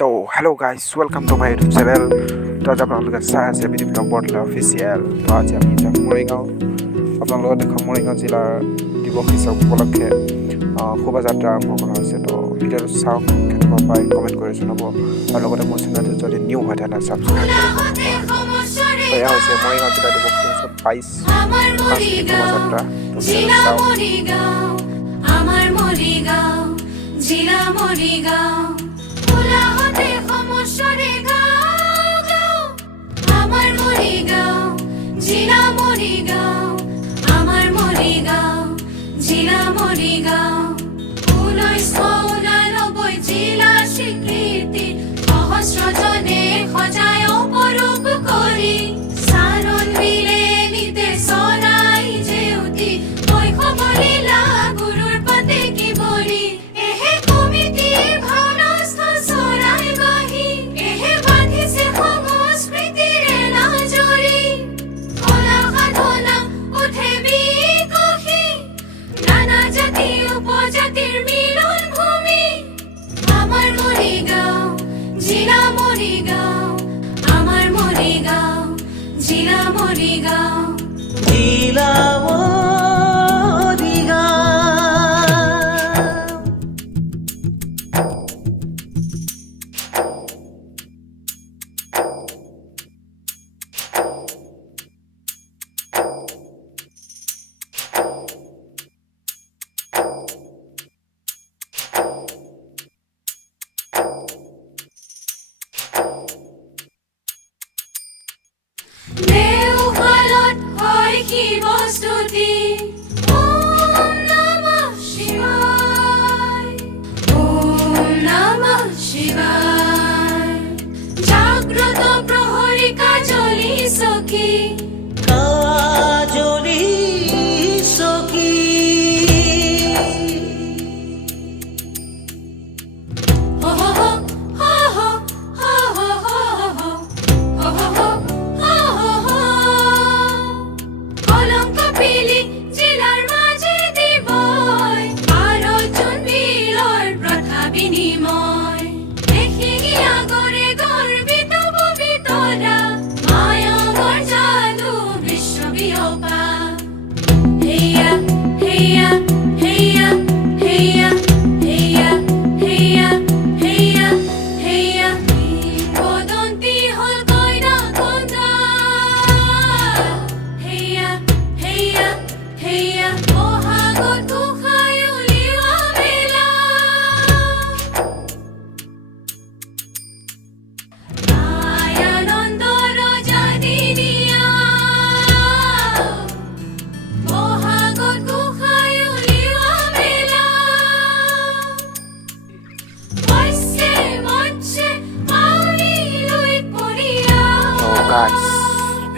তো hello' guys welcome to my YouTube channel. তো আজি আপোনালোকে চাই আছে বিদিপ্তা বৰদলৈ অফিচিয়েল। তো আজি আমি যাম মৰিগাঁও। আপোনালোকে দেখুৱাম মৰিগাঁও জিলাৰ দিৱস হিচাপে উপলক্ষে শোভাযাত্ৰা আৰম্ভ কৰা হৈছে। তো ভিডিঅ'টো চাওক, কেনেকুৱা পায় কমেণ্ট কৰি জনাব। আৰু লগতে মোৰ চেনেলটো যদি নিউ হয় তেনে ছাবস্ক্ৰাইব কৰি তো এয়া হৈছে মৰিগাঁও জিলা দিৱস 2022 সাংস্কৃতিক শোভাযাত্ৰা। তো চাওক। উলাহতে সমস্যৰে গাঁও গাঁও আমাৰ মৰিগাঁও জিলা মৰিগাঁও আমাৰ মৰিগাঁও জিলা মৰিগাঁও 1999 জিলা স্বীকৃতি সহস্ৰজনে সজাই অপৰূপ কৰি চাৰণ মিলে নিতে চৰাই জেউতি শৈশৱলীলা গুৰুৰ পাতে কি বৰি এহে কমিটি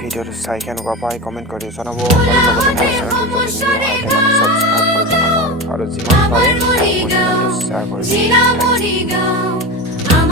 ভিডিঅ'টো চাই কেনেকুৱা পায় কমেণ্ট কৰি জনাব। আৰু লগতে মোৰ চেনেলটো যদি নিউ হয় তেনে ছাবস্ক্ৰাইব কৰি জনাব আৰু যিমান পাৰে মোৰ চেনেলটো শ্বেয়াৰ কৰি